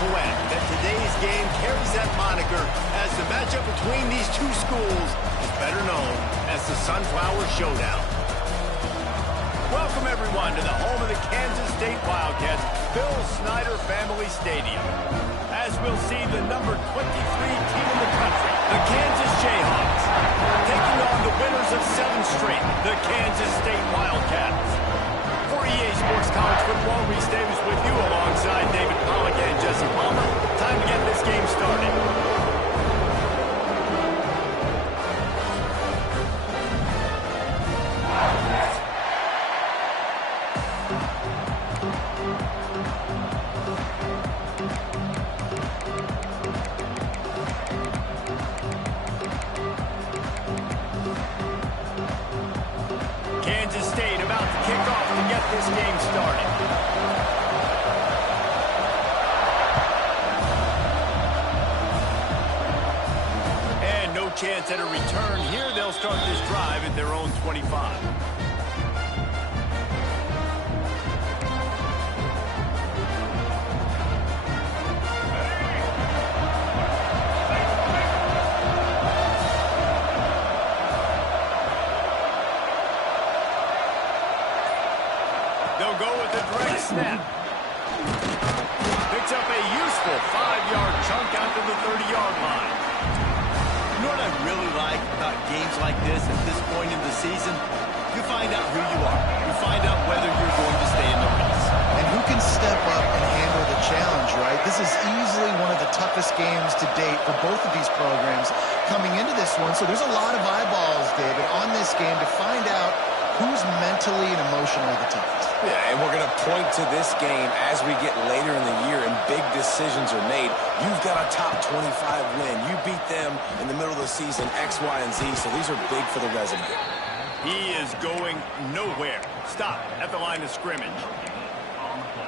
poetic that today's game carries that moniker, as the matchup between these two schools is better known as the Sunflower Showdown. Welcome, everyone, to the home of the Kansas State Wildcats, Bill Snyder Family Stadium. As we'll see the number 23 team in the country, the Kansas Jayhawks, taking on the winners of 7 straight, the Kansas State Wildcats. For EA Sports College Football, Reese Davis with you alongside David Pollack and Jesse Palmer. Time to get this game started. Kansas State about to kick off to get this game started. And no chance at a return here. They'll start this drive at their own 25. They'll go with the direct snap. Picks up a useful 5-yard chunk out to the 30-yard line. You know what I really like about games like this at this point in the season? You find out who you are. You find out whether you're going to stay in the race. And who can step up and handle the challenge, right? This is easily one of the toughest games to date for both of these programs coming into this one. So there's a lot of eyeballs, David, on this game to find out who's mentally and emotionally the toughest. Yeah, and we're going to point to this game as we get later in the year and big decisions are made. You've got a top 25 win. You beat them in the middle of the season, X, Y, and Z, so these are big for the resume. He is going nowhere. Stop at the line of scrimmage.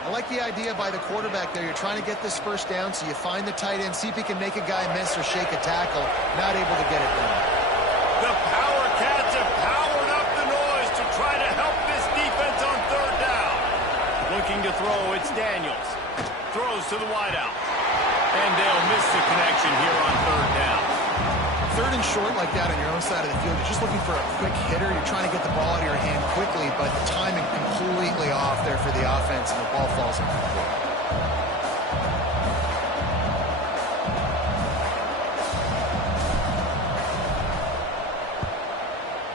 I like the idea by the quarterback there. You're trying to get this first down, so you find the tight end, see if he can make a guy miss or shake a tackle. Not able to get it done. The Power Cats have powered up the noise to try to help this defense on third down. Looking to throw, it's Daniels. Throws to the wideout. And they'll miss the connection here on third down. Third and short like that on your own side of the field, you're just looking for a quick hitter. You're trying to get the ball out of your hand quickly, but the timing completely off there for the offense, and the ball falls incomplete.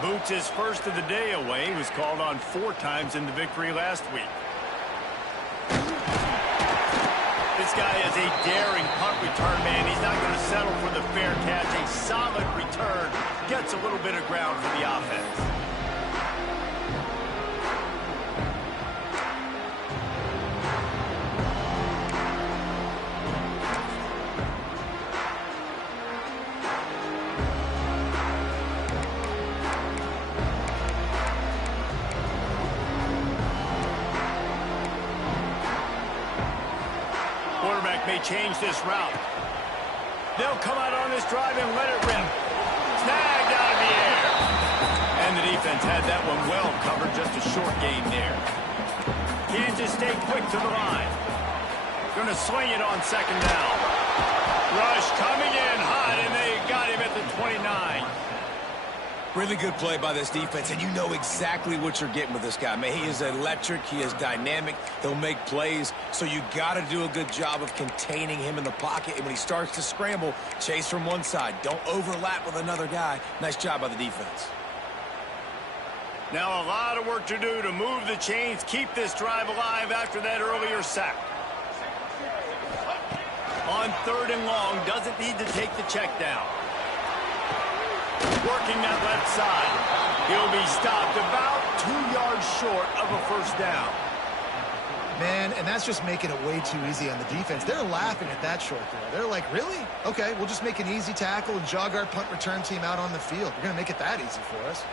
Boots his first of the day away. He was called on 4 times in the victory last week. This guy is a daring punt return man. He's not going to settle for the fair catch. A solid return. Gets a little bit of ground for the offense. Quarterback may change this route. They'll come out on this drive and let it rip. Snagged out of the air. And the defense had that one well covered. Just a short gain there. Kansas State quick to the line. Going to swing it on second down. Rush coming in hot, and they got him at the 29. Really good play by this defense, and you know exactly what you're getting with this guy. Man, he is electric. He is dynamic. He'll make plays, so you got to do a good job of containing him in the pocket. And when he starts to scramble, chase from one side. Don't overlap with another guy. Nice job by the defense. Now a lot of work to do to move the chains, keep this drive alive after that earlier sack. On third and long, doesn't need to take the check down. Working that left side. He'll be stopped about 2 yards short of a first down. Man, and that's just making it way too easy on the defense. They're laughing at that short throw. They're like, really? Okay, we'll just make an easy tackle and jog our punt return team out on the field. We're going to make it that easy for us.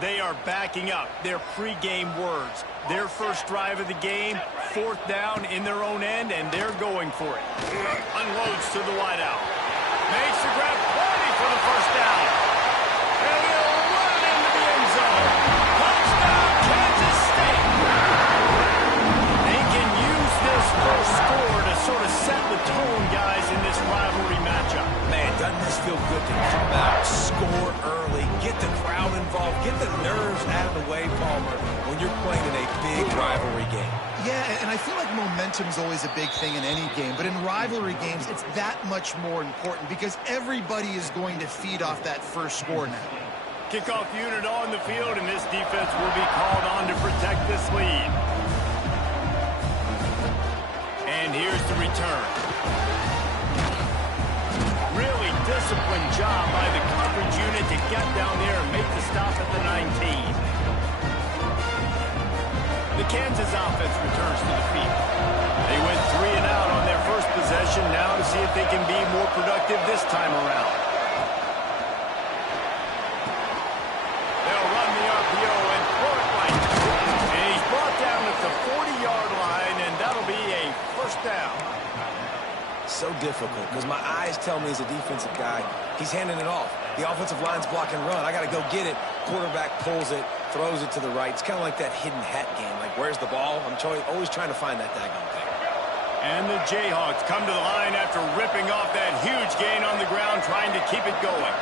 They are backing up their pregame words. Their first drive of the game, 4th down in their own end, and they're going for it. Unloads to the wideout. Makes the grab, plenty for the first down. And he'll run into the way, Palmer, when you're playing in a big rivalry game. Yeah, and I feel like momentum's always a big thing in any game, but in rivalry games, it's that much more important because everybody is going to feed off that first score now. Kickoff unit on the field, and this defense will be called on to protect this lead. And here's the return. Really disciplined job by the coverage unit to get down there and make the stop at the 19. The Kansas offense returns to the field. They went 3 and out on their first possession, now to see if they can be more productive this time around. They'll run the RPO and throw it right. And he's brought down at the 40-yard line, and that'll be a first down. So difficult because my eyes tell me as a defensive guy, he's handing it off. The offensive line's block and run. I got to go get it. Quarterback pulls it, throws it to the right. It's kind of like that hidden hat game. Like, where's the ball? I'm always trying to find that daggone thing. And the Jayhawks come to the line after ripping off that huge gain on the ground, trying to keep it going.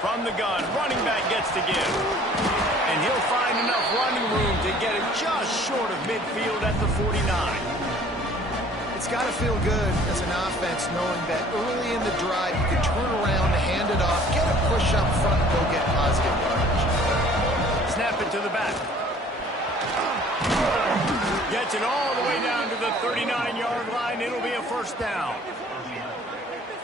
From the gun, running back gets to give. And he'll find enough running room to get it just short of midfield at the 49. It's got to feel good as an offense knowing that early in the drive you can turn around, hand it off, get a push up front, and go get positive yardage. Snap it to the back. Gets it all the way down to the 39-yard line. It'll be a first down.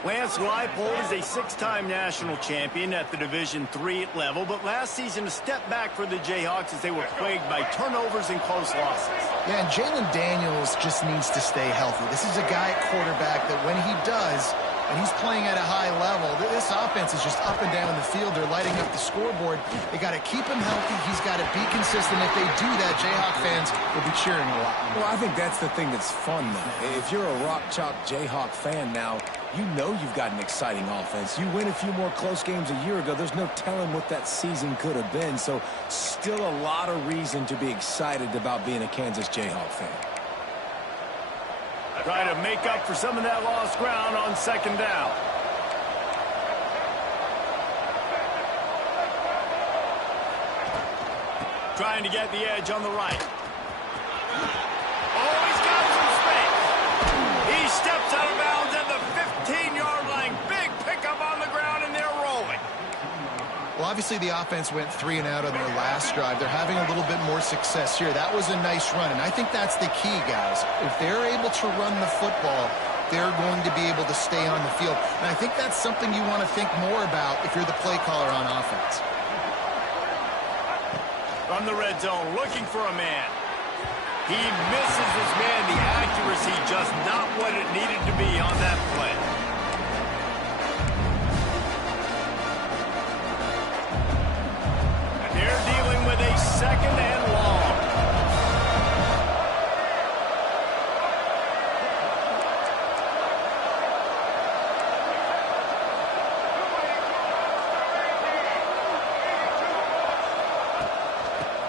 Lance Leipold is a 6-time national champion at the Division III level, but last season a step back for the Jayhawks as they were plagued by turnovers and close losses. Yeah, and Jalen Daniels just needs to stay healthy. This is a guy at quarterback that when he does, and he's playing at a high level, this offense is just up and down the field. They're lighting up the scoreboard. They got to keep him healthy. He's got to be consistent. If they do that, Jayhawk fans will be cheering a lot. Well, I think that's the thing that's fun, though. If you're a rock-chalk Jayhawk fan now, you know you've got an exciting offense. You win a few more close games a year ago. There's no telling what that season could have been. So still a lot of reason to be excited about being a Kansas Jayhawk fan. Trying to make up for some of that lost ground on second down. Trying to get the edge on the right. Oh, he's got some space. He steps out of bounds at the 15-yard line. Big pickup on the ground, and they're rolling. Well, obviously the offense went 3 and out on their last drive. They're having a little bit more success here. That was a nice run, and I think that's the key, guys. If they're able to run the football, they're going to be able to stay on the field. And I think that's something you want to think more about if you're the play caller on offense. From the red zone, looking for a man. He misses his man. The accuracy just not what it needed to be on that play. They're dealing with a second and long.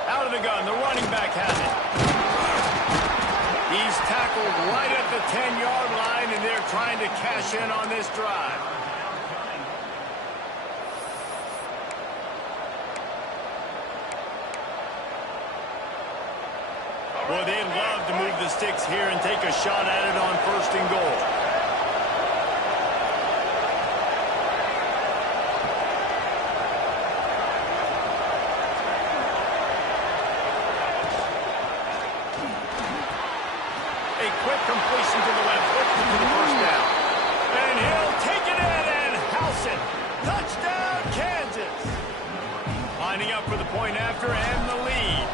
Out of the gun, the running back has it. He's tackled right at the 10-yard line, and they're trying to cash in on this drive. Boy, they'd love to move the sticks here and take a shot at it on first and goal. A quick completion to the left, lifted to the first down. And he'll take it in and house it. Touchdown, Kansas. Lining up for the point after and the lead.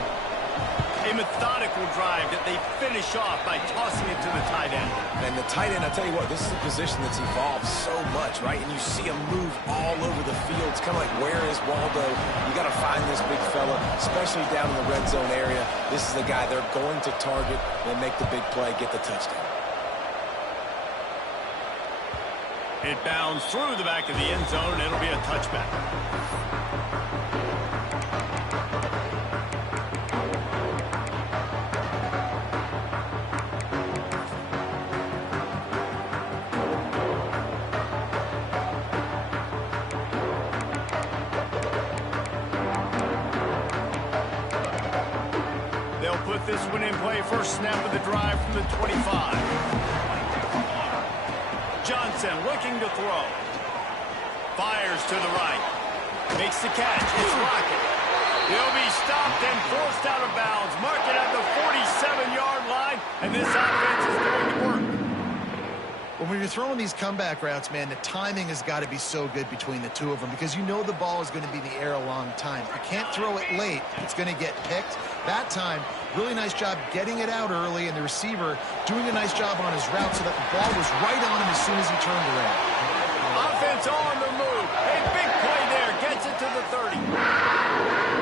A methodical drive that they finish off by tossing it to the tight end. And the tight end, I tell you what, this is a position that's evolved so much, right? And you see him move all over the field. It's kind of like, where is Waldo? You got to find this big fella, especially down in the red zone area. This is the guy they're going to target and make the big play, get the touchdown. It bounds through the back of the end zone, and it'll be a touchback. They'll put this one in play. First snap of the drive from the 25. Johnson looking to throw. Fires to the right. Makes the catch. It's Rocket. He'll be stopped and forced out of bounds. Mark it at the 47-yard line, and this offense is going to work. Well, when you're throwing these comeback routes, man, the timing has got to be so good between the two of them because you know the ball is going to be in the air a long time. You can't throw it late. It's going to get picked. That time, really nice job getting it out early, and the receiver doing a nice job on his route so that the ball was right on him as soon as he turned around. Offense on the move. A big play there. Gets it to the 30.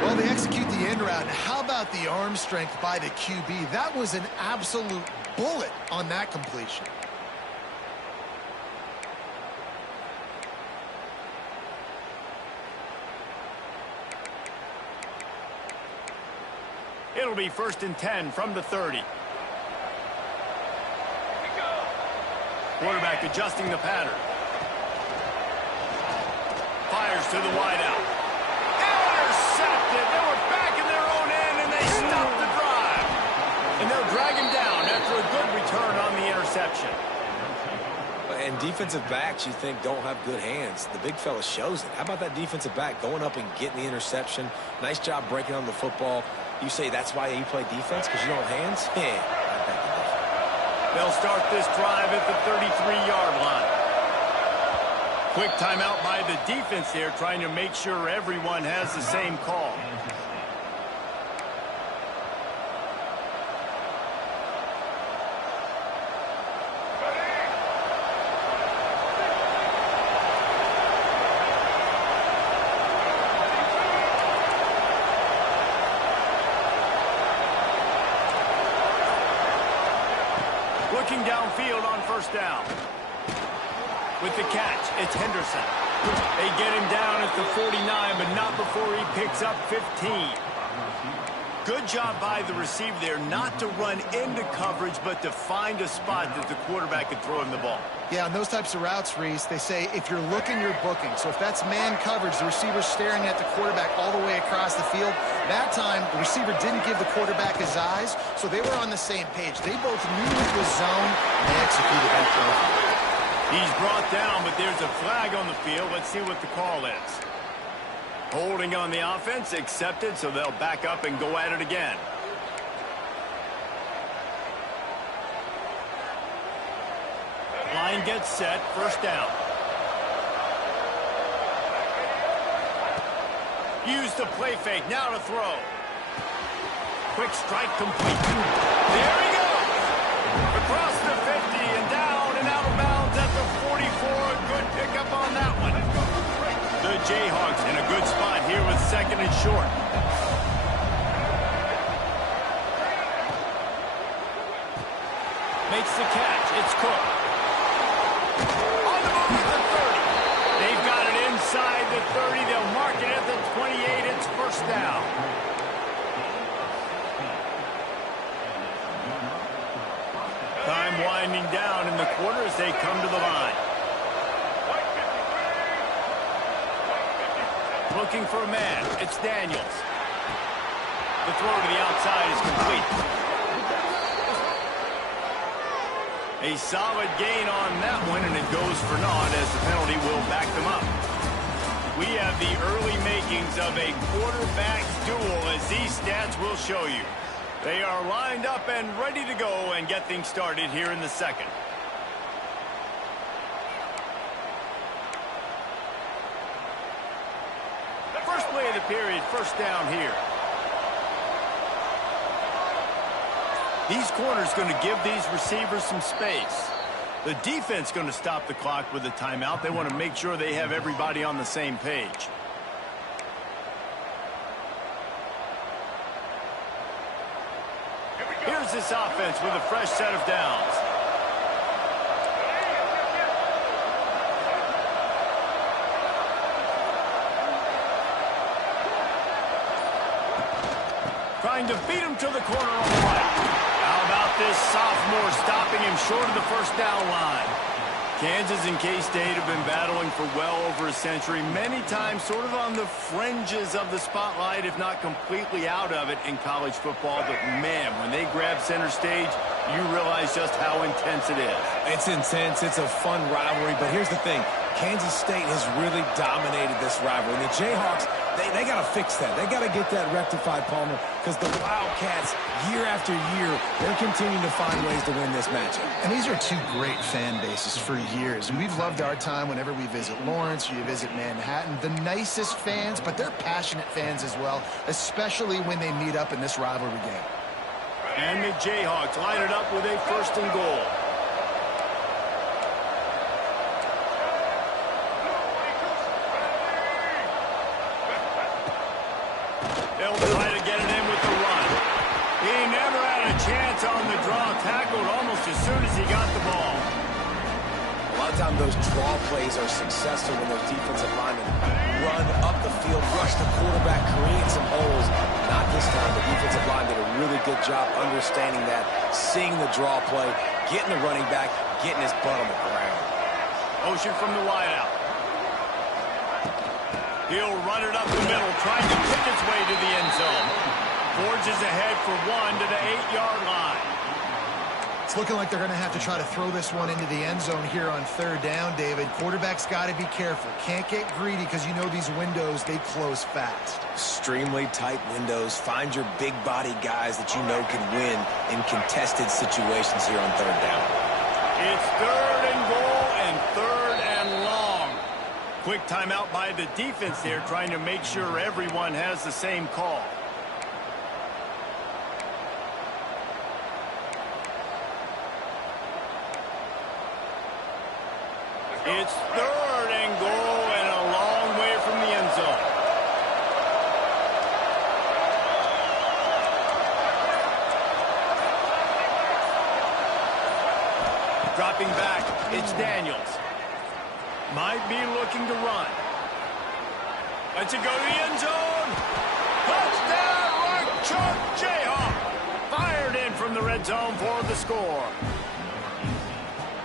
Well, they execute the end route. And how about the arm strength by the QB? That was an absolute bullet on that completion. It'll be 1st and 10 from the 30. Quarterback adjusting the pattern. Fires to the wideout. Intercepted. They were back in their own end, and they stopped the drive. And they'll drag him down after a good return on the interception. And defensive backs, you think, don't have good hands. The big fella shows it. How about that defensive back going up and getting the interception? Nice job breaking on the football. You say that's why you play defense, because you don't have hands? Yeah, I bet you do. They'll start this drive at the 33-yard line. Quick timeout by the defense there, trying to make sure everyone has the same call. Looking downfield on first down. With the catch, it's Henderson. They get him down at the 49, but not before he picks up 15. Good job by the receiver there, not to run into coverage, but to find a spot that the quarterback could throw him the ball. Yeah, on those types of routes, Reese, they say if you're looking, you're booking. So if that's man coverage, the receiver's staring at the quarterback all the way across the field. That time, the receiver didn't give the quarterback his eyes, so they were on the same page. They both knew it was zone, and they executed that throw. He's brought down, but there's a flag on the field. Let's see what the call is. Holding on the offense, accepted, so they'll back up and go at it again. Line gets set, first down. Use the play fake, now to throw. Quick strike complete. There he goes! Across the 50 and down and out of bounds at the 44. Good pickup on that one. The Jayhawks in a good spot here with 2nd and short. Makes the catch. It's Cook. On the move at the 30. They've got it inside the 30. They'll mark it at the 28. It's first down. Time winding down in the quarter as they come to the line. Looking for a man. It's Daniels. The throw to the outside is complete. A solid gain on that one, and it goes for naught as the penalty will back them up. We have the early makings of a quarterback duel, as these stats will show you. They are lined up and ready to go and get things started here in the second. First play of the period, first down here. These corners going to give these receivers some space. The defense going to stop the clock with a timeout. They want to make sure they have everybody on the same page. Here's this offense with a fresh set of downs. Trying to beat him to the corner on the right. How about this sophomore stopping him short of the first down line? Kansas and K-State have been battling for well over a century, many times sort of on the fringes of the spotlight, if not completely out of it in college football. But, man, when they grab center stage, you realize just how intense it is. It's intense. It's a fun rivalry. But here's the thing. Kansas State has really dominated this rivalry. And the Jayhawks, they got to fix that. They got to get that rectified, Palmer, because the Wildcats, year after year, they're continuing to find ways to win this matchup. And these are two great fan bases for years. And we've loved our time whenever we visit Lawrence or you visit Manhattan. The nicest fans, but they're passionate fans as well, especially when they meet up in this rivalry game. And the Jayhawks line it up with a 1st and goal. They'll try to get it in with the run. He never had a chance on the draw. Tackled almost as soon as he got the ball. A lot of times those draw plays are successful when those defensive linemen run up the field, rush the quarterback, create some holes. Not this time. The defensive line did a really good job understanding that, seeing the draw play, getting the running back, getting his butt on the ground. Motion from the wideout. He'll run it up the middle, trying to pick its way to the end zone. Forges ahead for 1 to the 8-yard line. It's looking like they're going to have to try to throw this one into the end zone here on 3rd down, David. Quarterback's got to be careful. Can't get greedy because you know these windows, they close fast. Extremely tight windows. Find your big body guys that you know can win in contested situations here on 3rd down. It's 3rd and goal and 3rd and long. Quick timeout by the defense there, trying to make sure everyone has the same call. It's 3rd and goal and a long way from the end zone. Dropping back, it's Daniels. Might be looking to run. Lets it go to the end zone. Touchdown, right chuck, Jayhawk. Fired in from the red zone for the score.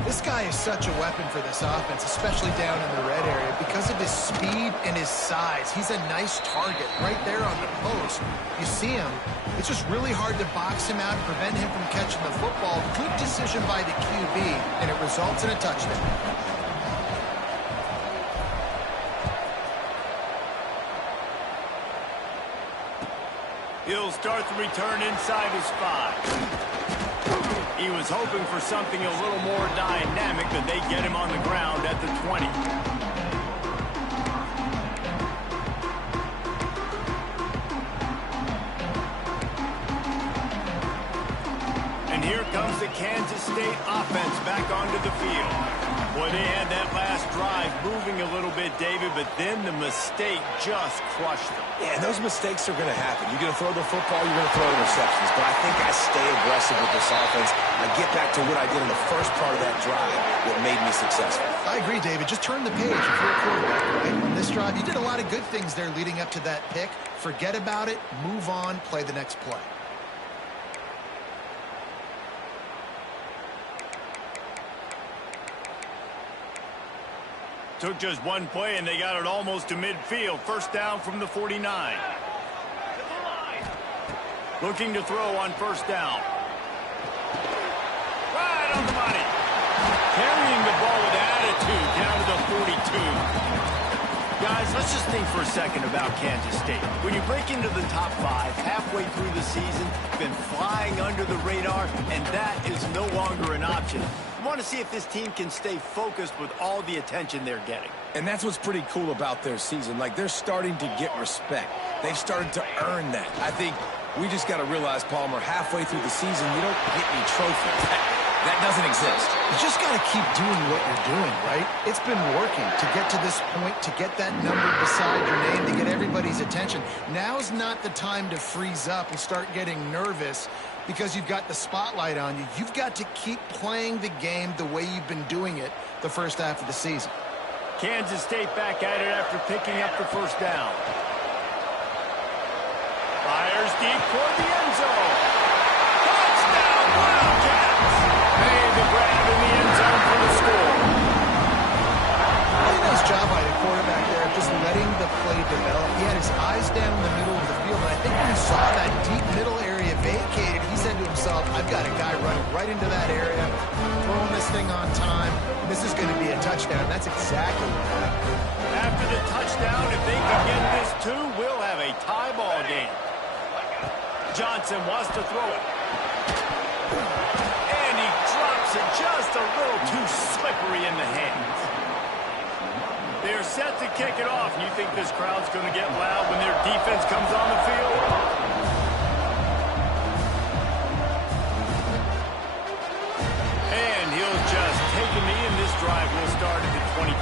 This guy is such a weapon for this offense, especially down in the red area, because of his speed and his size. He's a nice target right there on the post. You see him. It's just really hard to box him out and prevent him from catching the football. Good decision by the QB, and it results in a touchdown. He'll start the return inside his 5. He was hoping for something a little more dynamic, but they get him on the ground at the 20. And here comes the Kansas State offense back onto the field. Boy, they had that last drive moving a little bit, David, but then the mistake just crushed them. Yeah, and those mistakes are going to happen. You're going to throw the football, you're going to throw interceptions. But I think I stay aggressive with this offense. I get back to what I did in the first part of that drive that made me successful. I agree, David. Just turn the page if you're a quarterback, right? On this drive, you did a lot of good things there leading up to that pick. Forget about it, move on, play the next play. Took just one play, and they got it almost to midfield. 1st down from the 49. Looking to throw on 1st down. Right on the money. Carrying the ball with attitude down to the 42. Guys, let's just think for a second about Kansas State. When you break into the top 5 halfway through the season, been flying under the radar, and that is no longer an option. I want to see if this team can stay focused with all the attention they're getting. And that's what's pretty cool about their season. Like, they're starting to get respect. They've started to earn that. I think we just got to realize, Palmer, halfway through the season, you don't get any trophies. That doesn't exist. You just got to keep doing what you're doing, right? It's been working to get to this point, to get that number beside your name, to get everybody's attention. Now's not the time to freeze up and start getting nervous because you've got the spotlight on you. You've got to keep playing the game the way you've been doing it the first half of the season. Kansas State back at it after picking up the 1st down. Fires deep toward the end zone. Touchdown, Wildcats! Made the grab in the end zone for the score. right into that area, throwing this thing on time. This is going to be a touchdown. That's exactly what happened. After the touchdown, if they can get this too, we'll have a tie ball game. Johnson wants to throw it. And he drops it just a little too slippery in the hands. They're set to kick it off. You think this crowd's going to get loud when their defense comes on the field? And he'll just take a knee, and this drive will start at the 25.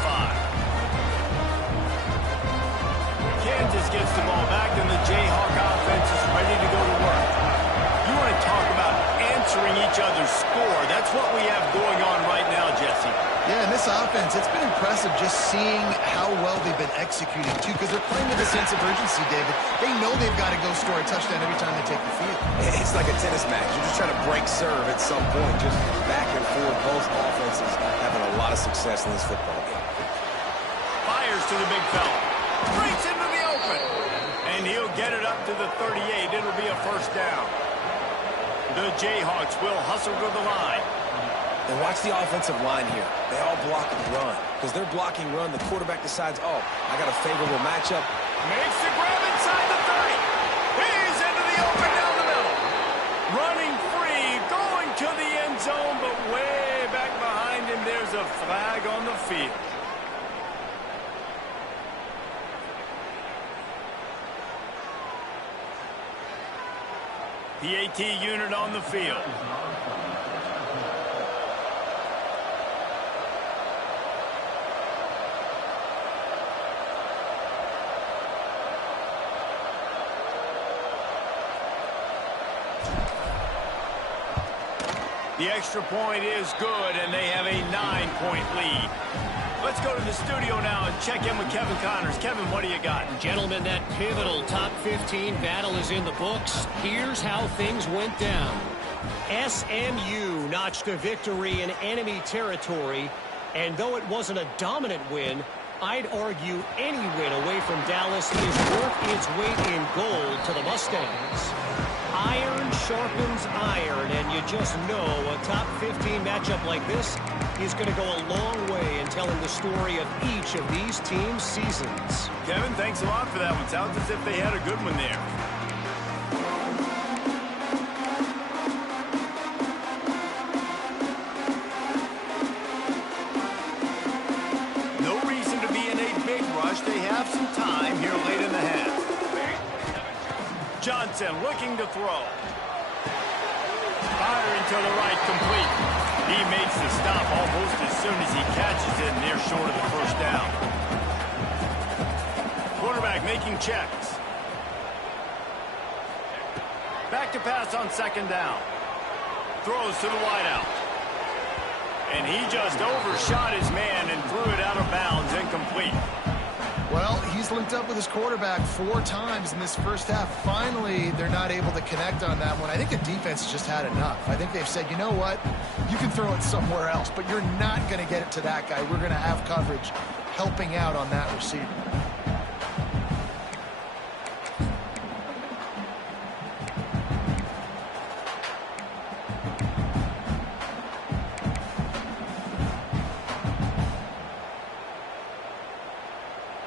Kansas gets the ball back, and the Jayhawk offense is ready to go to work. You want to talk about answering each other's score. That's what we have going on right now, Jesse. Yeah, and this offense, it's been impressive just seeing how well they've been executing, too, because they're playing with a sense of urgency, David. They know they've got to go score a touchdown every time they take the field. It's like a tennis match. You're just trying to break serve at some point, just back and forth. Both offenses having a lot of success in this football game. Fires to the big fella. Breaks into the open. And he'll get it up to the 38. It'll be a first down. The Jayhawks will hustle to the line. And watch the offensive line here. They all block and run. Because they're blocking run, the quarterback decides, oh, I got a favorable matchup. Makes the grab inside the 30. He's into the open down the middle. Running free, going to the end zone, but way back behind him, there's a flag on the field. PAT unit on the field. The extra point is good, and they have a 9-point lead. Let's go to the studio now and check in with Kevin Connors. Kevin, what do you got? Gentlemen, that pivotal top 15 battle is in the books. Here's how things went down. SMU notched a victory in enemy territory, and though it wasn't a dominant win, I'd argue any win away from Dallas is worth its weight in gold to the Mustangs. Iron sharpens iron, and you just know a top 15 matchup like this is going to go a long way in telling the story of each of these teams' seasons. Kevin, thanks a lot for that one. Sounds as if they had a good one there. No reason to be in a big rush. They have some time here late in the half. Johnson looking to throw. Firing to the right, complete. He makes the stop almost as soon as he catches it, and they're short of the first down. Quarterback making checks. Back to pass on second down. Throws to the wideout. And he just overshot his man and threw it out of bounds, incomplete. Well, he's linked up with his quarterback 4 times in this first half. Finally, they're not able to connect on that one. I think the defense just had enough. I think they've said, you know what? You can throw it somewhere else, but you're not going to get it to that guy. We're going to have coverage helping out on that receiver.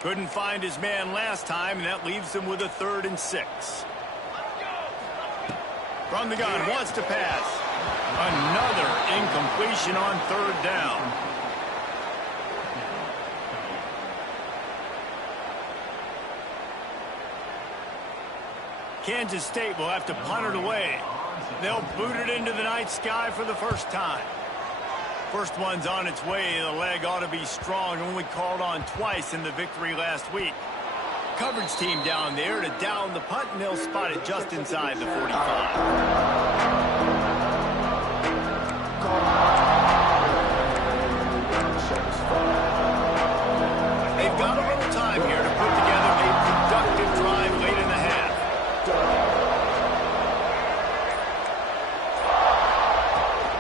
Couldn't find his man last time, and that leaves him with a 3rd and 6. From the gun, wants to pass. Another incompletion on 3rd down. Kansas State will have to punt it away. They'll boot it into the night sky for the first time. First one's on its way. The leg ought to be strong. Only called on twice in the victory last week. Coverage team down there to down the punt, and they'll spot it just inside the 45. They've got a little time here to put together a productive drive late in the half.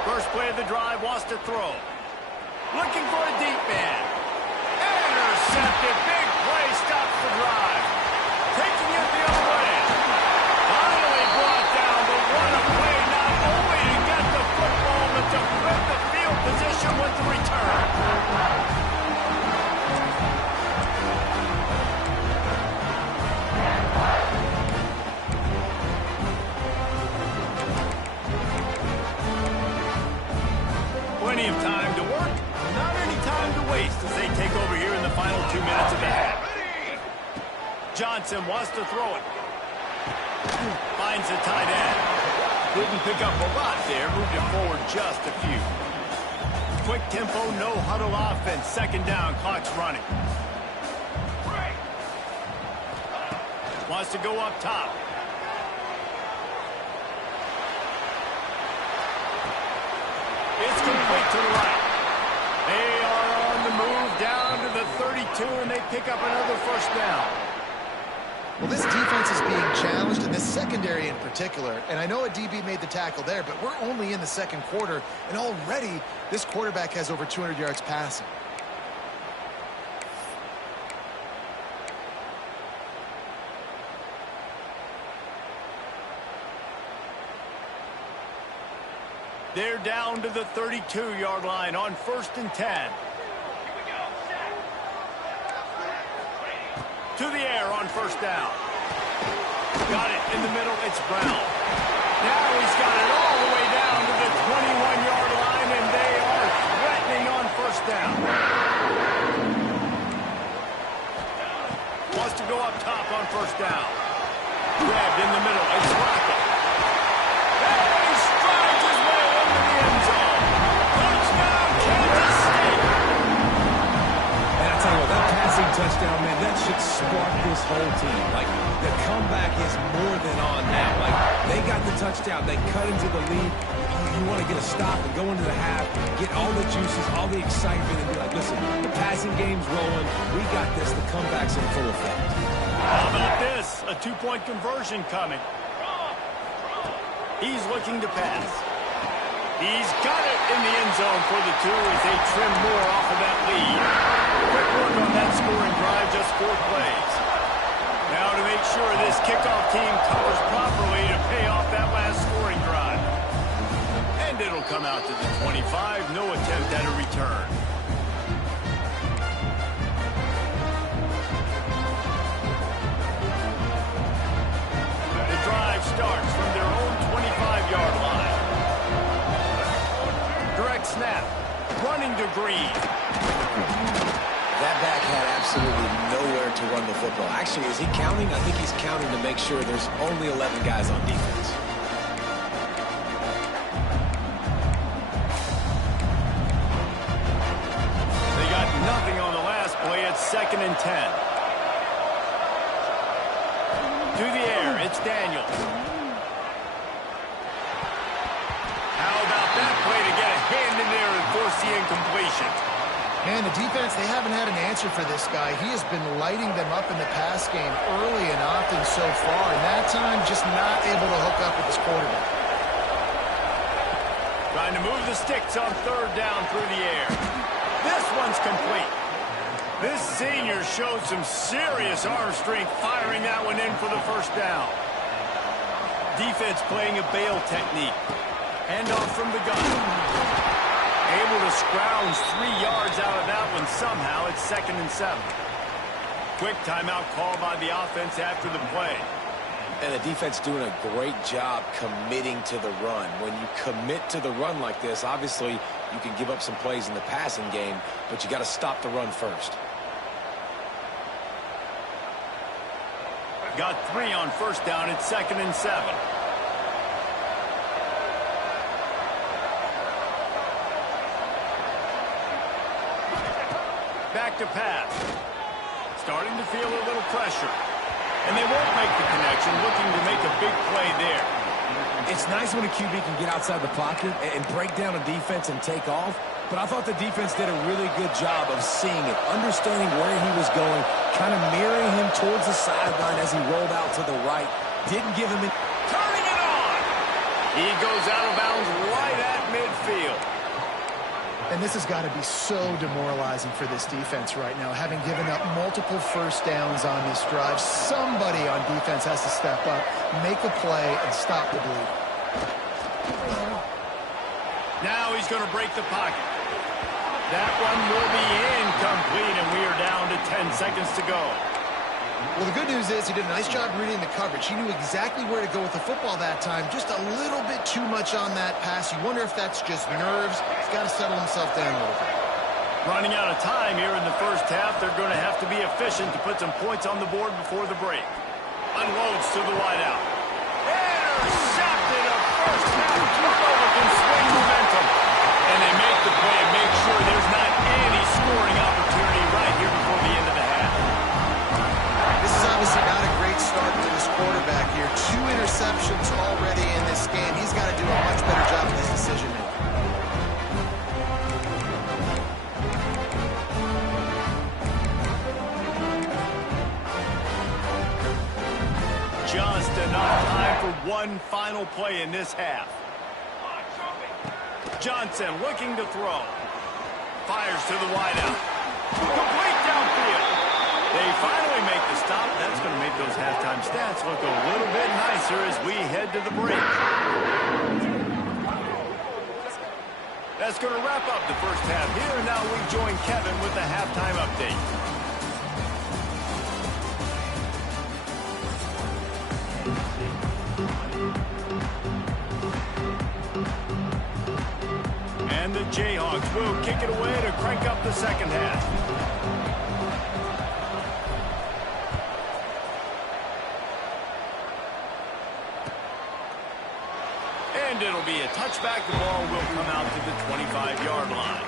First play of the drive, wants to throw. Looking for a deep man. Intercepted. Big play, stops the drive. Taking it the other way. Finally brought down, but what a play not only to get the football Johnson wants to throw it. Finds the tight end. Didn't pick up a lot there. Moved it forward just a few. Quick tempo, no huddle offense. Second down, clock's running. Wants to go up top. It's complete to the right. They are on the move down to the 32, and they pick up another first down. Well, this defense is being challenged, in this secondary in particular. And I know a DB made the tackle there, but we're only in the second quarter, and already this quarterback has over 200 yards passing. They're down to the 32-yard line on 1st and 10. To the air on first down. Got it in the middle. It's Brown. Now he's got it all the way down to the 21-yard line, and they are threatening on first down. Wants to go up top on first down. Grabbed in the middle. It's Rocket. He strides his way into the end zone. Touchdown, Kansas State. And I tell you what, that passing touchdown, man, that should spark this whole team. Like, the comeback is more than on now. Like, they got the touchdown. They cut into the lead. You want to get a stop and go into the half, get all the juices, all the excitement, and be like, listen, the passing game's rolling. We got this. The comeback's in full effect. How about this? A two-point conversion coming. He's looking to pass. He's got it in the end zone for the two as they trim more off of that lead. Quick work on that scoring drive, just 4 plays. Now to make sure this kickoff team covers properly to pay off that last scoring drive. And it'll come out to the 25, no attempt at a return. The drive starts from their own 25-yard line. Direct snap, running to Green. That back had absolutely nowhere to run the football. Actually, is he counting? I think he's counting to make sure there's only 11 guys on defense. They got nothing on the last play. It's 2nd and 10. To the air, it's Daniels. How about that play to get a hand in there and force the incompletion? Man, the defense, they haven't had an answer for this guy. He has been lighting them up in the pass game early and often so far, and that time just not able to hook up with his quarterback. Trying to move the sticks on 3rd down through the air. This one's complete. This senior showed some serious arm strength firing that one in for the first down. Defense playing a bail technique. Handoff from the gun. Able to scrounge 3 yards out of that one somehow. It's 2nd and 7. Quick timeout call by the offense after the play. And the defense doing a great job committing to the run. When you commit to the run like this, obviously you can give up some plays in the passing game, but you got to stop the run first. Got 3 on first down. It's 2nd and 7. Back to pass. Starting to feel a little pressure. And they won't make the connection, looking to make a big play there. It's nice when a QB can get outside the pocket and break down a defense and take off, but I thought the defense did a really good job of seeing it, understanding where he was going, kind of mirroring him towards the sideline as he rolled out to the right. Didn't give him... Turning it on! He goes out of bounds right at midfield. And this has got to be so demoralizing for this defense right now, having given up multiple first downs on this drive. Somebody on defense has to step up, make a play, and stop the bleed. Now he's going to break the pocket. That one will be incomplete, and we are down to 10 seconds to go. Well, the good news is he did a nice job reading the coverage. He knew exactly where to go with the football that time. Just a little bit too much on that pass. You wonder if that's just nerves. He's got to settle himself down a little bit. Running out of time here in the first half. They're going to have to be efficient to put some points on the board before the break. Unloads to the wideout. Intercepted. A first half turnover can swing momentum. And they make the play and make sure there's not any scoring opportunity right here before the end of the half. This is obviously not a great start for this quarterback here. 2 interceptions already in this game. He's got to do a much better job with his decision making. Just enough time for one final play in this half. Johnson looking to throw. Fires to the wideout. Complete downfield. They finally make the stop. That's going to make those halftime stats look a little bit nicer as we head to the break. That's going to wrap up the first half here. Now we join Kevin with the halftime update. And the Jayhawks will kick it away to crank up the second half. And it'll be a touchback. The ball will come out to the 25-yard line.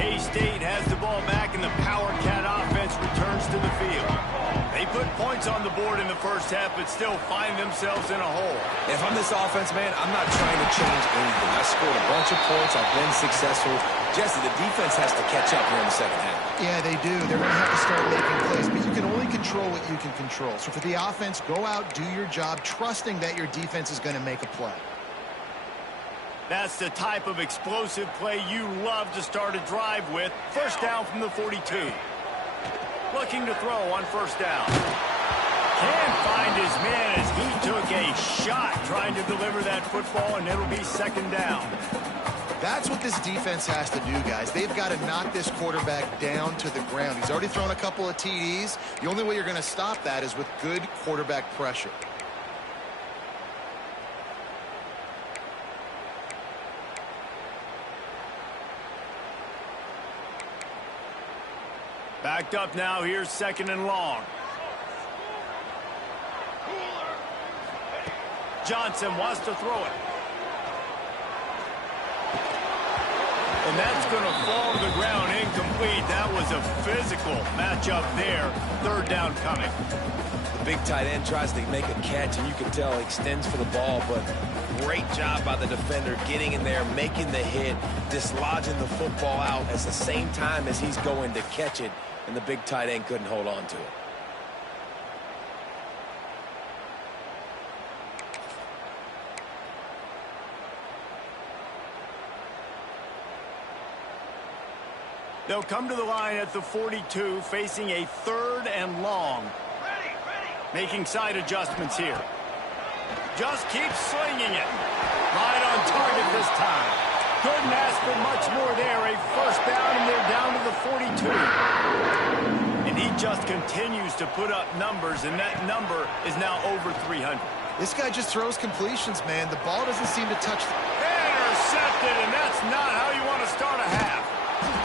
KState has the ball back, and the Power Cat offense returns to the field. They put points on the board in the first half, but still find themselves in a hole. If I'm this offense, man, I'm not trying to change anything. I scored a bunch of points. I've been successful. Jesse, the defense has to catch up here in the second half. Yeah, they do. They're going to have to start making plays, but you can only control what you can control. So for the offense, go out, do your job, trusting that your defense is going to make a play. That's the type of explosive play you love to start a drive with. First down from the 42. Looking to throw on first down. Can't find his man as he took a shot trying to deliver that football, and it'll be second down. That's what this defense has to do, guys. They've got to knock this quarterback down to the ground. He's already thrown a couple of TDs. The only way you're going to stop that is with good quarterback pressure. Backed up now. Here's second and long. Johnson wants to throw it. And that's going to fall to the ground incomplete. That was a physical matchup there. Third down coming. The big tight end tries to make a catch, and you can tell he extends for the ball, but great job by the defender getting in there, making the hit, dislodging the football out at the same time as he's going to catch it, and the big tight end couldn't hold on to it. They'll come to the line at the 42, facing a third and long. Making side adjustments here. Just keeps slinging it. Right on target this time. Couldn't ask for much more there. A first down, and they're down to the 42. And he just continues to put up numbers, and that number is now over 300. This guy just throws completions, man. The ball doesn't seem to touch. Intercepted, and that's not how you want to start a half.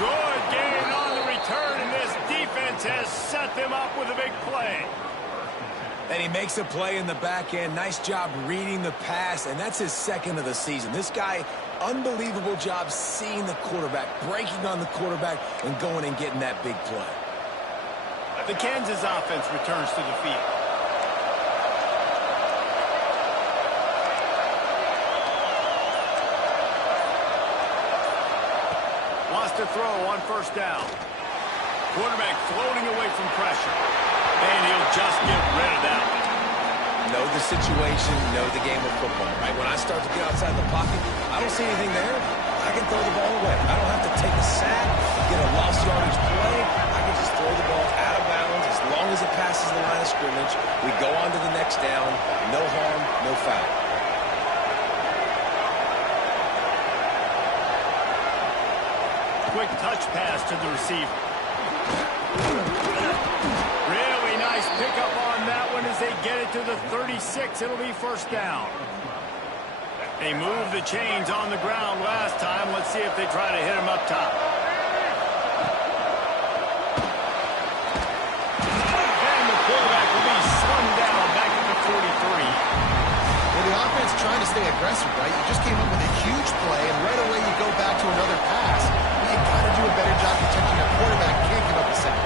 Good gain on the return, and this defense has set them up with a big play. And he makes a play in the back end. Nice job reading the pass, and that's his second of the season. This guy, unbelievable job seeing the quarterback, breaking on the quarterback, and going and getting that big play. The Kansas offense returns to the field. Wants to throw on first down. Quarterback floating away from pressure. And he'll just get rid of that one. Know the situation, know the game of football, right? When I start to get outside the pocket, I don't see anything there. I can throw the ball away. I don't have to take a sack, get a lost yardage play. I can just throw the ball out of bounds as long as it passes the line of scrimmage. We go on to the next down. No harm, no foul. quick touch pass to the receiver. Really nice pickup on that one as they get it to the 36. It'll be first down. They moved the chains on the ground last time. Let's see if they try to hit him up top. And the quarterback will be slung down back at the 43. Well, the offense trying to stay aggressive, right? You just came up with a huge play, and right away you go back to another pass. You got to do a better job protecting your quarterback. Can't give up a sack.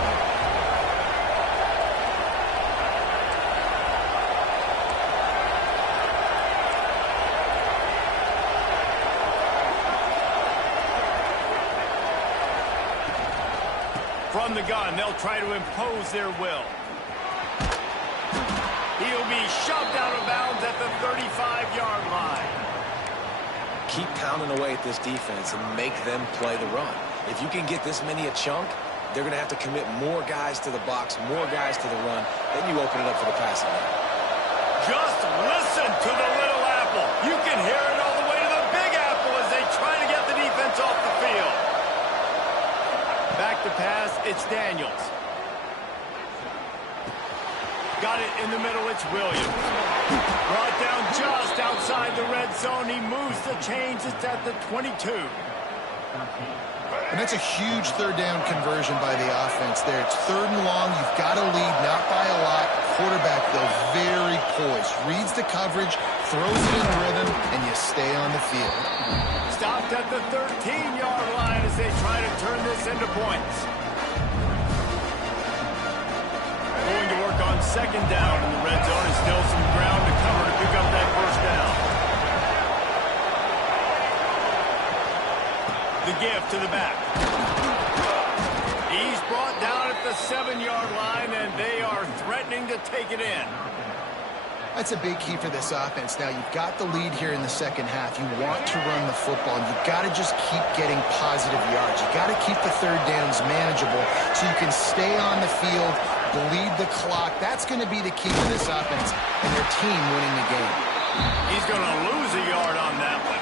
From the gun, they'll try to impose their will. He'll be shoved out of bounds at the 35-yard line. Keep pounding away at this defense and make them play the run. If you can get this many a chunk, they're going to have to commit more guys to the box, more guys to the run. Then you open it up for the passing game. Just listen to the little apple. You can hear it all the way to the big apple as they try to get the defense off the field. Back to pass, it's Daniels. Got it in the middle, it's Williams. Brought down just outside the red zone. He moves the chains, it's at the 22. And that's a huge third down conversion by the offense there. It's third and long. You've got to lead, not by a lot. Quarterback, though, very poised. Reads the coverage, throws it in rhythm, and you stay on the field. Stopped at the 13-yard line as they try to turn this into points. Going to work on second down in the red zone. And still some ground to cover to pick up that first down. The give to the back. He's brought down at the 7-yard line, and they are threatening to take it in. That's a big key for this offense. Now, you've got the lead here in the second half. You want to run the football, and you've got to just keep getting positive yards. You've got to keep the third downs manageable so you can stay on the field, bleed the clock. That's going to be the key to this offense and their team winning the game. He's going to lose a yard on that one.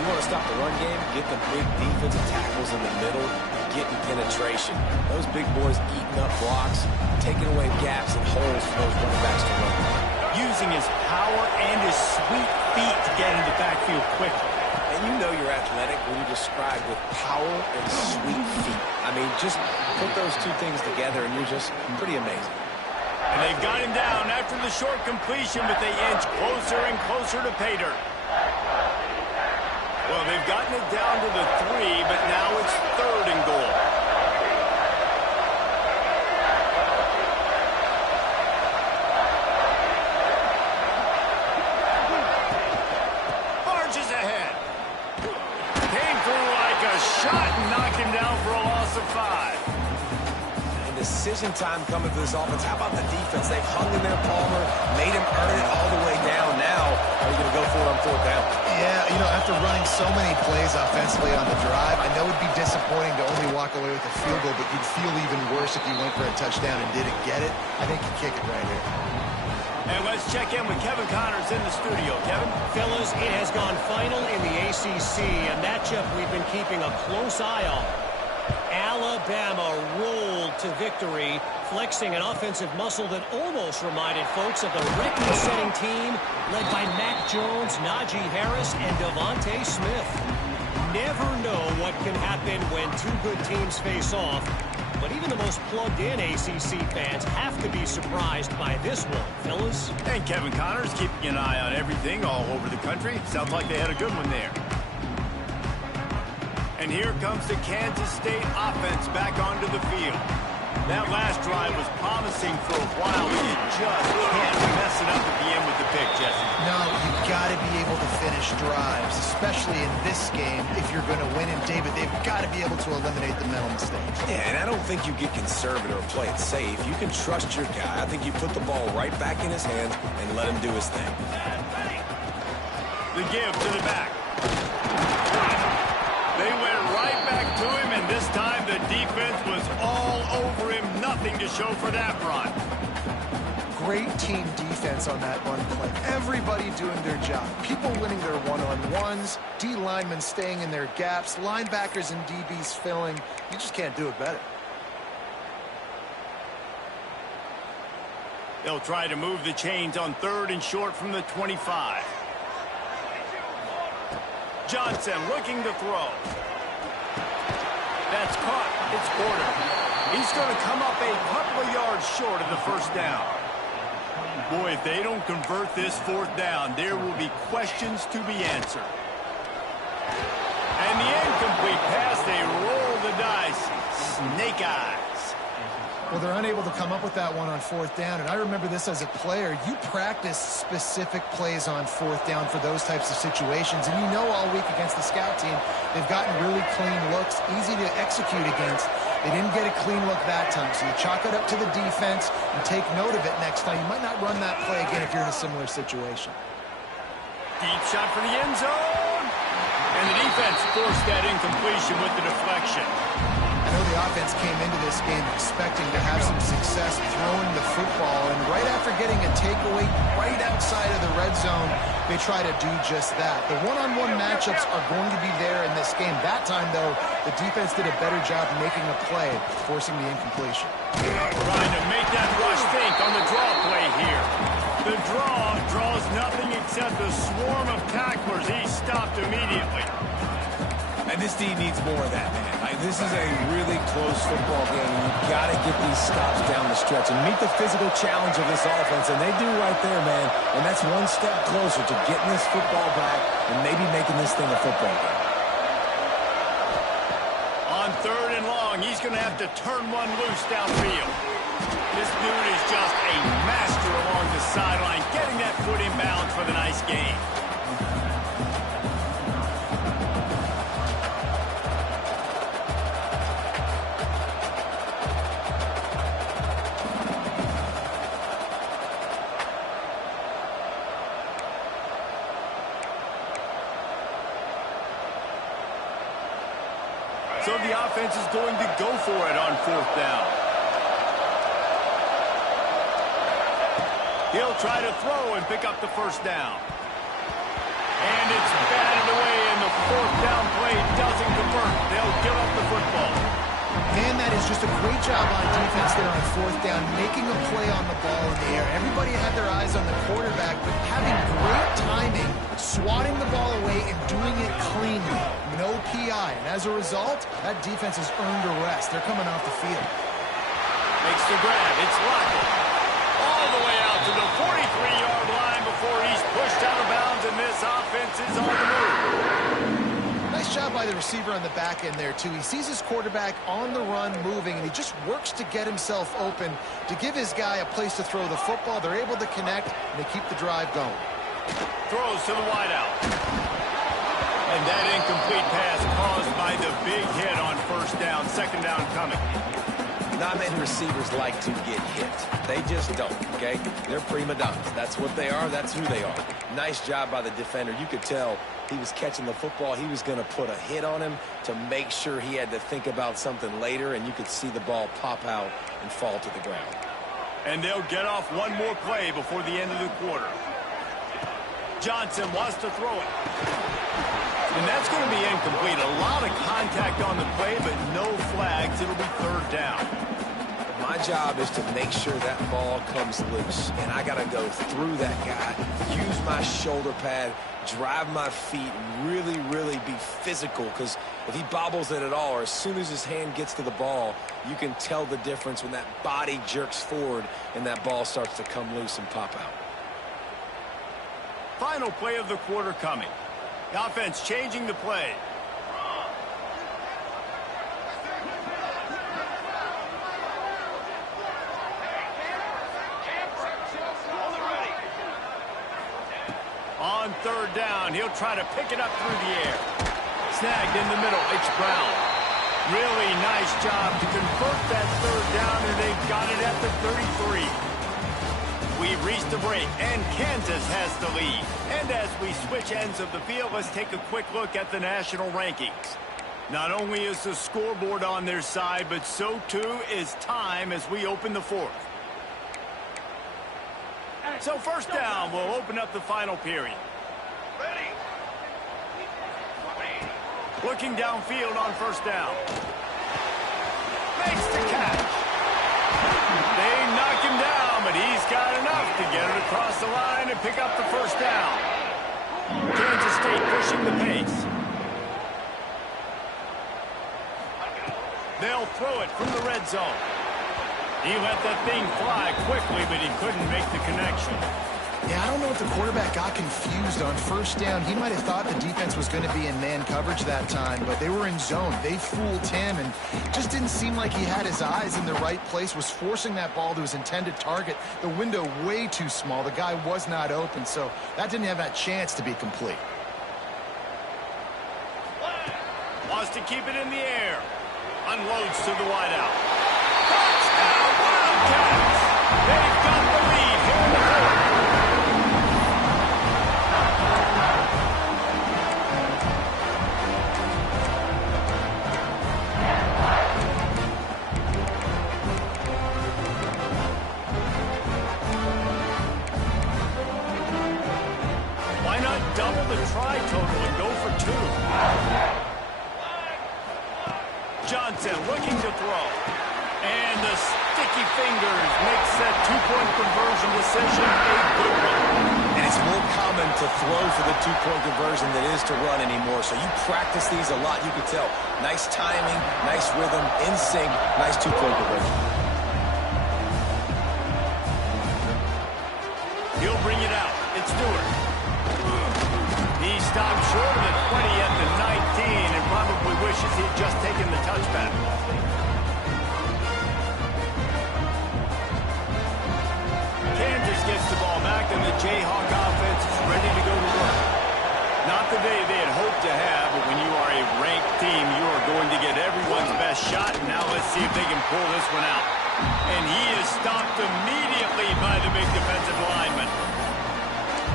You want to stop the run game, get the big defensive tackles in the middle, getting penetration. Those big boys eating up blocks, taking away gaps and holes for those running backs to run. Using his power and his sweet feet to get into the backfield quickly. And you know you're athletic when you describe with power and sweet feet. I mean, just put those two things together and you're just pretty amazing. And they've got him down after the short completion, but they inch closer and closer to pay dirt. Well, they've gotten it down to the 3, but now it's third and goal. Barges ahead. Came through like a shot and knocked him down for a loss of 5. And decision time coming for this offense. How about the defense? They've hung in there, Palmer, made him earn it all the way down. Now, are you going to go for it on fourth down? Yeah, you know, after running so many plays offensively on the drive, I know it'd be disappointing to only walk away with a field goal, but you'd feel even worse if you went for a touchdown and didn't get it. I think you kick it right here. And let's check in with Kevin Connors in the studio. Kevin? Fellas, it has gone final in the ACC, a matchup we've been keeping a close eye on. Alabama rolled to victory, flexing an offensive muscle that almost reminded folks of the record-setting team led by Mac Jones, Najee Harris, and Devontae Smith. Never know what can happen when two good teams face off, but even the most plugged-in ACC fans have to be surprised by this one, fellas. And Kevin Connors keeping an eye on everything all over the country. Sounds like they had a good one there. And here comes the Kansas State offense back onto the field. That last drive was promising for a while, but you just can't mess it up at the end with the pick, Jesse. No, you've got to be able to finish drives, especially in this game if you're going to win. And, David, they've got to be able to eliminate the mental mistakes. Yeah, and I don't think you get conservative or play it safe. You can trust your guy. I think you put the ball right back in his hands and let him do his thing. The give to the back. They went right back to him, and this time the defense was all over him. Nothing to show for that run. great team defense on that run play. Everybody doing their job. People winning their one-on-ones, D linemen staying in their gaps, linebackers and DBs filling. You just can't do it better. They'll try to move the chains on 3rd and short from the 25. Johnson looking to throw. That's caught. It's Porter. He's going to come up a couple of yards short of the first down. Boy, if they don't convert this 4th down, there will be questions to be answered. And the incomplete pass, they roll the dice. Snake eyes. Well, they're unable to come up with that one on 4th down, and I remember this as a player. You practice specific plays on 4th down for those types of situations, and you know all week against the scout team, they've gotten really clean looks, easy to execute against. They didn't get a clean look that time, so you chalk it up to the defense and take note of it next time. You might not run that play again if you're in a similar situation. Deep shot for the end zone. And the defense forced that incompletion with the deflection. I know the offense came into this game expecting to have some success throwing the football, and right after getting a takeaway right outside of the red zone, they try to do just that. The one-on-one matchups are going to be there in this game. That time, though, the defense did a better job making a play, forcing the incompletion. Trying to make that rush think on the draw play here. The draw draws nothing except a swarm of tacklers. He stopped immediately. And this team needs more of that, man. This is a really close football game, and you've got to get these stops down the stretch and meet the physical challenge of this offense, and they do right there, man. And that's one step closer to getting this football back and maybe making this thing a football game. On 3rd and long, he's going to have to turn one loose downfield. This dude is just a master along the sideline, getting that foot in bounds for the nice game. So the offense is going to go for it on 4th down. He'll try to throw and pick up the first down. And it's batted away, and the 4th down play doesn't convert. They'll give up the football. Man, that is just a great job on defense there on 4th down, making a play on the ball in the air. Everybody had their eyes on the quarterback, but having great timing, swatting the ball away and doing it cleanly. No PI. And as a result, that defense has earned a rest. They're coming off the field. Makes the grab. It's Lockett. All the way out to the 43-yard line before he's pushed out of bounds, and this offense is on the move. Nice job by the receiver on the back end there, too. He sees his quarterback on the run moving, and he just works to get himself open to give his guy a place to throw the football. They're able to connect, and they keep the drive going. Throws to the wideout. And that incomplete pass caused by the big hit on 1st down. 2nd down coming. Not many receivers like to get hit. They just don't, okay? They're prima donnas. That's what they are. That's who they are. Nice job by the defender. You could tell he was catching the football. He was going to put a hit on him to make sure he had to think about something later, and you could see the ball pop out and fall to the ground. And they'll get off one more play before the end of the quarter. Johnson wants to throw it. And that's going to be incomplete. A lot of contact on the play, but no flags. It'll be 3rd down. My job is to make sure that ball comes loose. And I got to go through that guy, use my shoulder pad, drive my feet, really, really be physical. Because if he bobbles it at all, or as soon as his hand gets to the ball, you can tell the difference when that body jerks forward and that ball starts to come loose and pop out. Final play of the quarter coming. The offense changing the play. On 3rd down, he'll try to pick it up through the air. Snagged in the middle. It's Brown. Really nice job to convert that 3rd down, and they've got it at the 33. We've reached the break, and Kansas has the lead. And as we switch ends of the field, let's take a quick look at the national rankings. Not only is the scoreboard on their side, but so too is time as we open the 4th. So first down will open up the final period. Looking downfield on first down. Makes the catch. They knock him down, but he's got enough to get it across the line and pick up the first down. Kansas State pushing the pace. They'll throw it from the red zone. He let that thing fly quickly, but he couldn't make the connection. Yeah, I don't know if the quarterback got confused on first down. He might have thought the defense was going to be in man coverage that time, but they were in zone. They fooled him and just didn't seem like he had his eyes in the right place, was forcing that ball to his intended target. The window way too small. The guy was not open, so that didn't have that chance to be complete. Wants to keep it in the air. Unloads to the wideout. Touchdown, Wildcats! They've got the lead here in the fourth. Why not double the try total and go for two? Johnson looking to throw. And the sticky fingers makes that two-point conversion decision a good one. And it's more common to throw for the two-point conversion than it is to run anymore. So you practice these a lot, you can tell. Nice timing, nice rhythm, in sync, nice two-point conversion. He'll bring it out. It's Stewart. He stopped short of the 20 at the 19 and probably wishes he'd just taken the touchback. Kansas gets the ball back, and the Jayhawk offense is ready to go to work. Not the day they had hoped to have, but when you are a ranked team, you are going to get everyone's best shot. And now let's see if they can pull this one out. And he is stopped immediately by the big defensive lineman.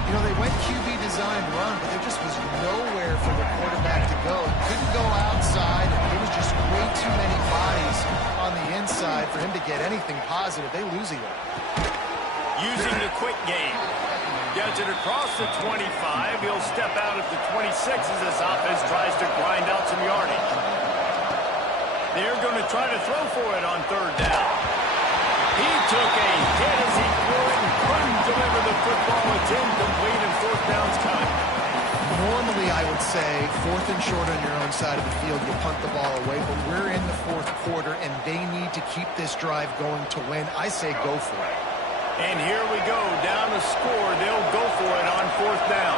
You know, they went QB designed run, but there just was nowhere for the quarterback to go. He couldn't go outside, and there was just way too many bodies on the inside for him to get anything positive. They lose a yard. Using the quick game. Gets it across the 25. He'll step out at the 26 as this offense tries to grind out some yardage. They're going to try to throw for it on third down. He took a hit as he threw it and couldn't deliver the football. It's incomplete and fourth down's coming. Normally, I would say, fourth and short on your own side of the field, you punt the ball away, but we're in the fourth quarter, and they need to keep this drive going to win. I say go for it. And here we go, down to score. They'll go for it on fourth down.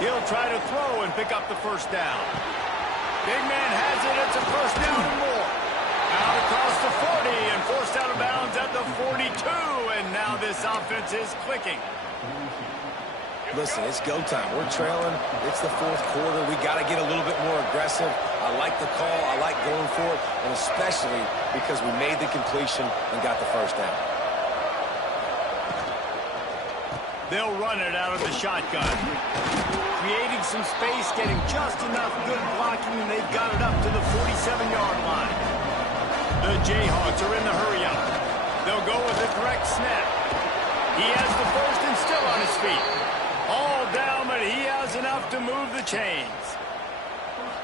He'll try to throw and pick up the first down. Big man has it. It's a first down and more. Out across the 40 and forced out of bounds at the 42. And now this offense is clicking. Listen, it's go time. We're trailing. It's the fourth quarter. We got to get a little bit more aggressive. I like the call. I like going for it. And especially because we made the completion and got the first down. They'll run it out of the shotgun. Creating some space, getting just enough good blocking, and they've got it up to the 47-yard line. The Jayhawks are in the hurry-up. They'll go with the correct snap. He has the first and still on his feet. All down, but he has enough to move the chains.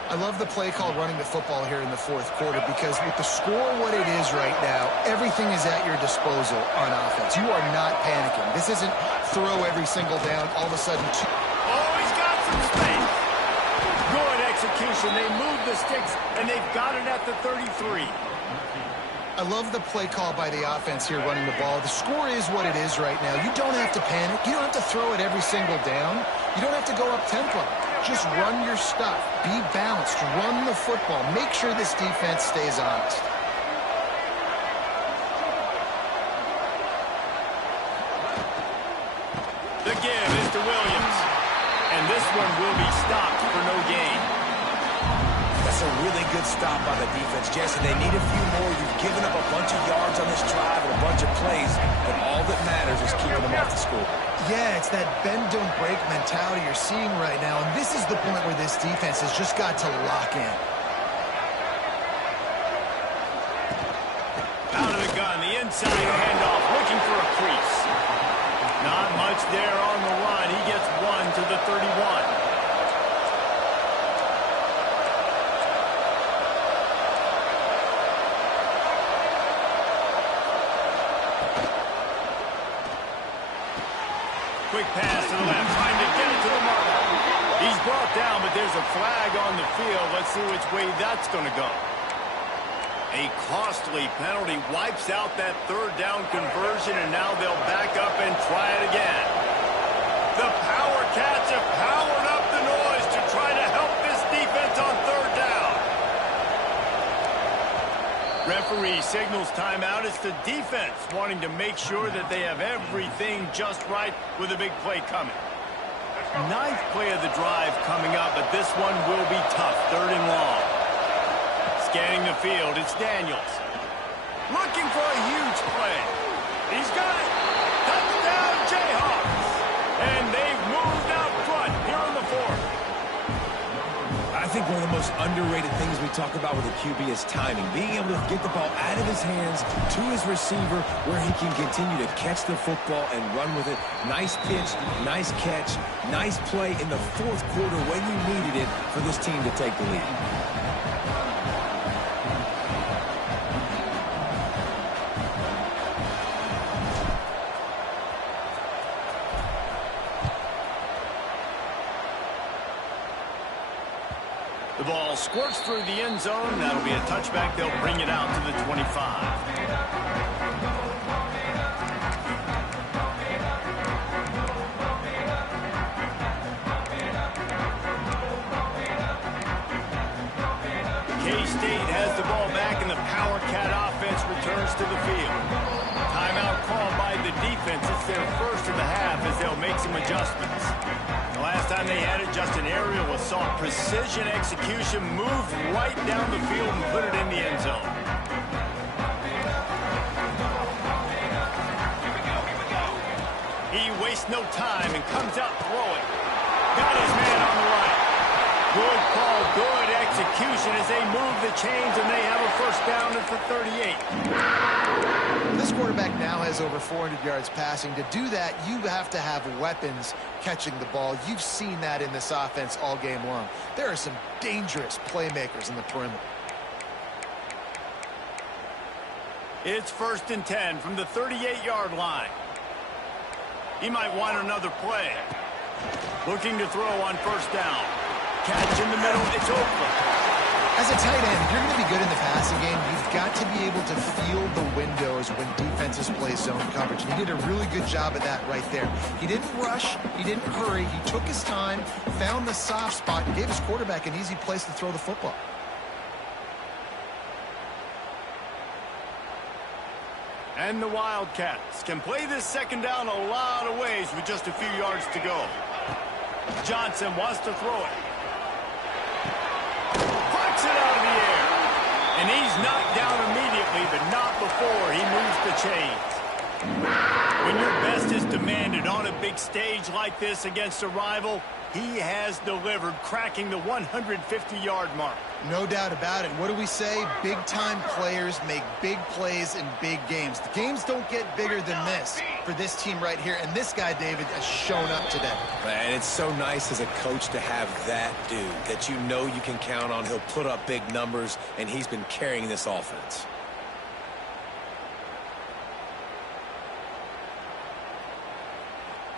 I love the play call running the football here in the fourth quarter because with the score what it is right now, everything is at your disposal on offense. You are not panicking. This isn't throw every single down, all of a sudden. Oh, he's got some space. Good execution. They move the sticks, and they've got it at the 33. I love the play call by the offense here running the ball. The score is what it is right now. You don't have to panic. You don't have to throw it every single down. You don't have to go up tempo. Just run your stuff. Be balanced. Run the football. Make sure this defense stays honest. The give is to Williams. And this one will be stopped for no gain. That's a really good stop by the defense, Jesse. They need a few more. You've given up a bunch of yards on this drive and a bunch of plays, but all that matters school. Yeah, it's that bend-don't-break mentality you're seeing right now, and this is the point where this defense has just got to lock in. Out of the gun, the inside handoff, looking for a crease. Not much there on the run. He gets one to the 31. Quick pass to the left, trying to get it to the marker. He's brought down, but there's a flag on the field. Let's see which way that's going to go. A costly penalty wipes out that third down conversion, and now they'll back up and try it again. The Power Cats have powered up the noise to try to help this defense on third down. Referee signals timeout. It's the defense wanting to make sure that they have everything just right with a big play coming. Ninth play of the drive coming up, but this one will be tough. Third and long. Scanning the field, it's Daniels. Looking for a huge play. He's got it. Touchdown, Jayhawks. And they've moved out front here in the fourth. I think one of the most underrated things we talk about with a QB is timing. Being able to get the ball out of his hands to his receiver where he can continue to catch the football and run with it. Nice pitch, nice catch, nice play in the fourth quarter when you needed it for this team to take the lead. The ball squirts through the end zone. That'll be a touchback. They'll bring it out to the 25. KState has the ball back, and the Power Cat offense returns to the field. Timeout called by the defense. It's their first of the half as they'll make some adjustments. The last time they had it, just an aerial assault. Precision execution, moved right down the field and put it in the end zone. He wastes no time and comes out throwing. Got his man on the right. Good call, good execution as they move the chains, and they have a first down at the 38. This quarterback now has over 400 yards passing. To do that, you have to have weapons catching the ball. You've seen that in this offense all game long. There are some dangerous playmakers in the perimeter. It's 1st and 10 from the 38-yard line. He might want another play. Looking to throw on first down. Catch in the middle, it's over. As a tight end, if you're going to be good in the passing game, you've got to be able to feel the windows when defenses play zone coverage. And he did a really good job of that right there. He didn't rush. He didn't hurry. He took his time, found the soft spot, and gave his quarterback an easy place to throw the football. And the Wildcats can play this second down a lot of ways with just a few yards to go. Johnson wants to throw it. Flicks it out of the air. And he's knocked down immediately, but not before he moves the chains. When your best is demanded on a big stage like this against a rival, he has delivered, cracking the 150-yard mark. No doubt about it. What do we say? Big-time players make big plays in big games. The games don't get bigger than this for this team right here, and this guy, David, has shown up today. And it's so nice as a coach to have that dude that you know you can count on. He'll put up big numbers, and he's been carrying this offense.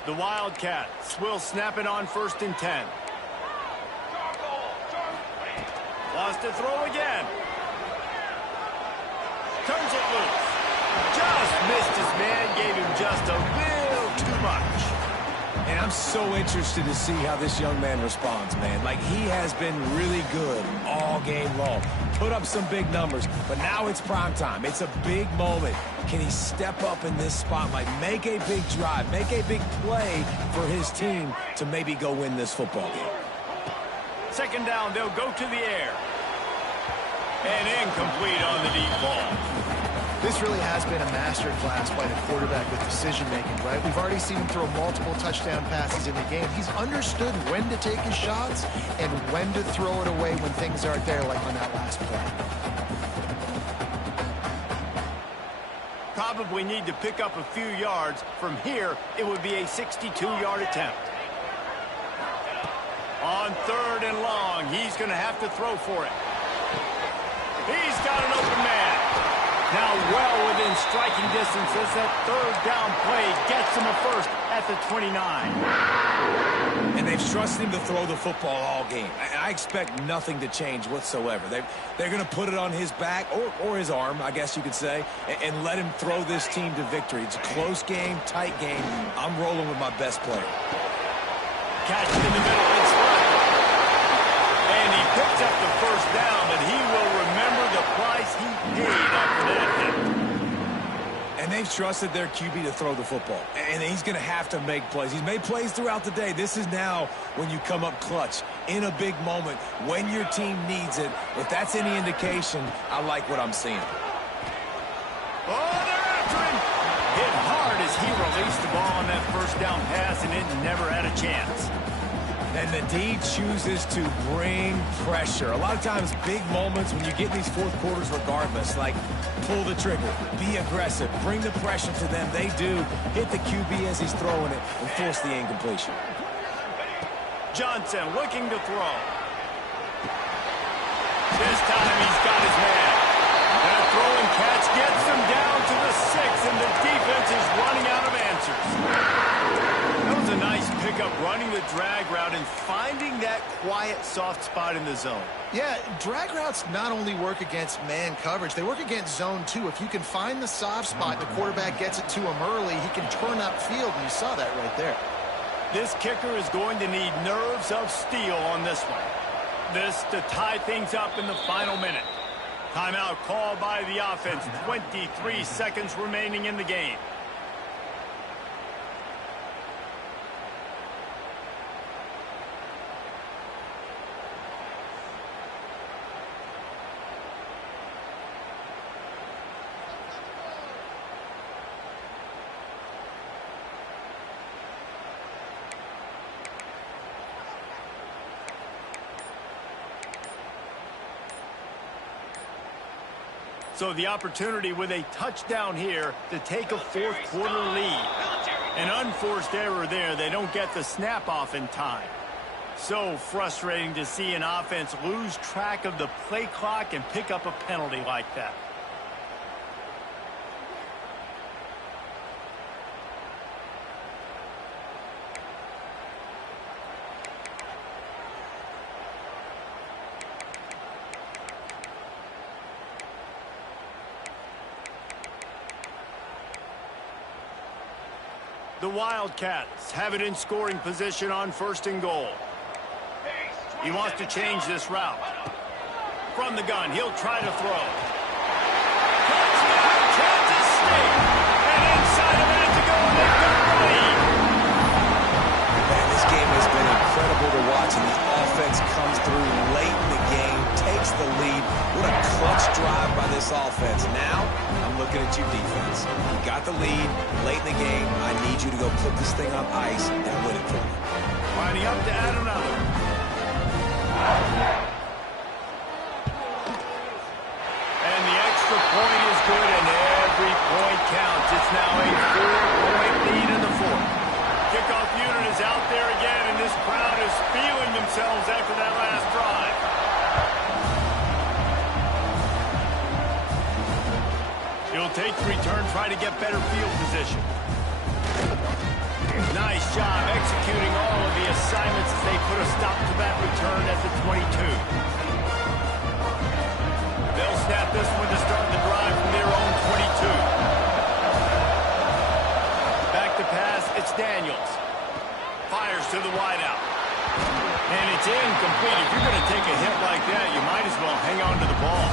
The Wildcats will snap it on 1st and 10. Wants to throw again. Turns it loose. Just missed his man, gave him just a little too much. And I'm so interested to see how this young man responds, man. Like, he has been really good all game long. Put up some big numbers, but now it's prime time. It's a big moment. Can he step up in this spotlight, make a big drive, make a big play for his team to maybe go win this football game? Second down, they'll go to the air. And incomplete on the deep ball. This really has been a master class by the quarterback with decision-making, right? We've already seen him throw multiple touchdown passes in the game. He's understood when to take his shots and when to throw it away when things aren't there, like on that last play. Probably need to pick up a few yards. From here, it would be a 62-yard attempt. On 3rd and long, he's going to have to throw for it. He's got an open man. Now well within striking distance as that 3rd down play gets him a first at the 29. And they've trusted him to throw the football all game. I expect nothing to change whatsoever. They're going to put it on his back, or his arm, I guess you could say, and let him throw this team to victory. It's a close game, tight game. I'm rolling with my best player. Catch in the middle. It's right. And he picks up the first down, but he will remember the price he paid after that hit. And they've trusted their QB to throw the football. And he's going to have to make plays. He's made plays throughout the day. This is now when you come up clutch in a big moment when your team needs it. If that's any indication, I like what I'm seeing. Oh, they're after him. Hit hard as he released the ball on that first down pass, and it never had a chance. And the D chooses to bring pressure. A lot of times, big moments when you get in these fourth quarters regardless, like pull the trigger, be aggressive, bring the pressure to them. They do. Hit the QB as he's throwing it and force the incompletion. Johnson looking to throw. This time he's got his man. And a throw and catch gets him down to the 6, and the defense is running out of answers. That was a nice pickup, running the drag route and finding that quiet, soft spot in the zone. Yeah, drag routes not only work against man coverage, they work against zone too. If you can find the soft spot, the quarterback gets it to him early, he can turn upfield, and you saw that right there. This kicker is going to need nerves of steel on this one. This to tie things up in the final minute. Timeout called by the offense. 23 seconds remaining in the game. So the opportunity with a touchdown here to take a fourth quarter lead. An unforced error there. They don't get the snap off in time. So frustrating to see an offense lose track of the play clock and pick up a penalty like that. The Wildcats have it in scoring position on 1st and goal. He wants to change this route. From the gun, he'll try to throw. Touchdown, Kansas State! And inside of that to go, and they've got the lead. Man, this game has been incredible to watch, and the offense comes through late in the game, takes the lead. What a clutch drive by this offense. Now, I'm looking at you, defense. You got the lead late in the game. I need you to go put this thing on ice and win it for me. Lining up to add another. And the extra point is good, and every point counts. It's now a 4-point lead in the fourth. Kickoff unit is out there again, and this crowd is feeling themselves after that last drive. He'll take the return, try to get better field position. Nice job executing all of the assignments as they put a stop to that return at the 22. They'll snap this one to start the drive from their own 22. Back to pass, it's Daniels. Fires to the wideout. And it's incomplete. If you're going to take a hit like that, you might as well hang on to the ball.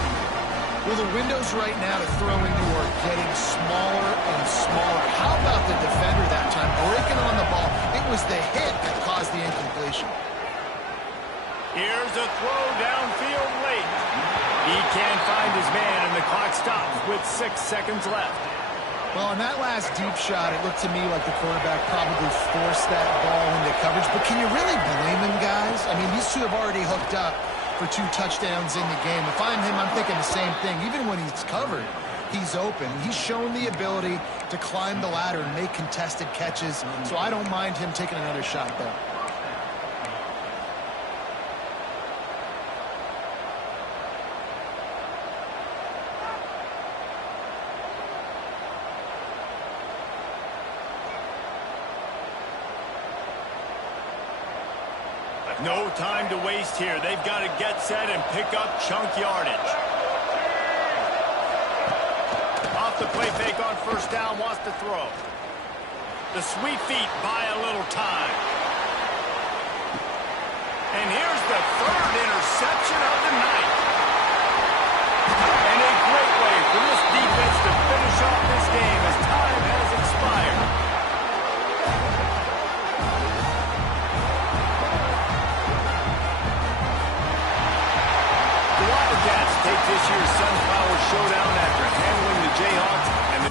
Well, the windows right now to throw into are getting smaller and smaller. How about the defender that time breaking on the ball? It was the hit that caused the incompletion. Here's a throw downfield late. He can't find his man, and the clock's stops with 6 seconds left. Well, on that last deep shot, it looked to me like the quarterback probably forced that ball into coverage. But can you really blame him, guys? I mean, these two have already hooked up for 2 touchdowns in the game. If I'm him, I'm thinking the same thing. Even when he's covered, he's open. He's shown the ability to climb the ladder and make contested catches. So I don't mind him taking another shot there. No time to waste here. They've got to get set and pick up chunk yardage. Off the play fake on first down, wants to throw. The sweet feet buy a little time. And here's the 3rd interception of the night. And a great way for this defense to finish off this game as time has expired. Take this year's Sunflower Showdown after handling the Jayhawks and